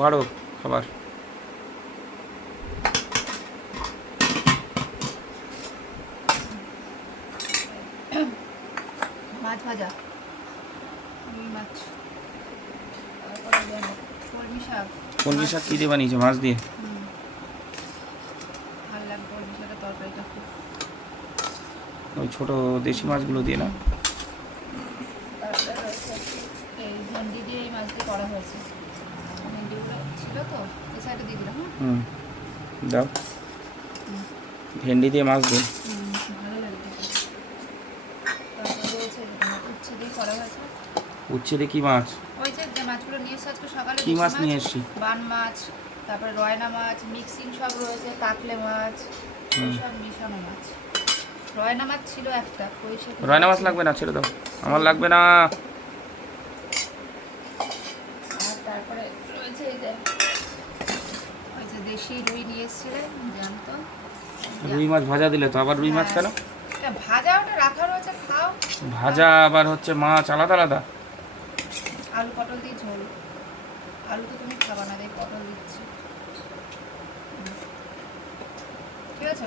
বাড়ো খাবার। মাছ ভাজা, রুই মাছ, তারপরে কলমি শাক। কলমি শাক কী দিয়ে বানিয়েছে? মাছ দিয়ে? ভালো লাগবে কলমি শাকের তরকারিটা খুব। ওই ছোটো দেশি মাছগুলো দিয়ে না? তারপরে রয়েছে এই ভেন্ডি দিয়ে এই মাছ দিয়ে করা হয়েছে। ভেন্ডিগুলো ছিল তো এই সাইডে দিয়ে দিলাম। দাও। ভেন্ডি দিয়ে মাছ দিয়ে ভালো লাগে খেতে। তারপরে রয়েছে উচ্ছে দিয়ে করা হয়েছে। উচ্ছে দিয়ে কী মাছ? ওই যে মাছগুলো নিয়ে এসেছে আজকে সকালে। কী মাছ নিয়ে এসছি? বান মাছ, তারপরে রয়না মাছ, মিক্সিং সব রয়েছে, কাতলে মাছ, সব মিশানো মাছ। রয়না মাছ ছিল একটা, রয়না মাছ লাগবে না, ছেড়ে দাও, আমার লাগবে না। আর তারপরে রয়েছে এই যে ওই যে দেশি রুই নিয়ে এসেছিলেন জানতো। রুই মাছ ভাজা দিলে তো, আবার রুই মাছ কেন? ভাজা ওটা রাখা রয়েছে, খাও। ভাজা আবার হচ্ছে মাছ আলাদা আলাদা। আলু পটল দিয়ে ঝোল। আলু তো তুমি খাবা না, তাই পটল দিচ্ছি। ঠিক আছে।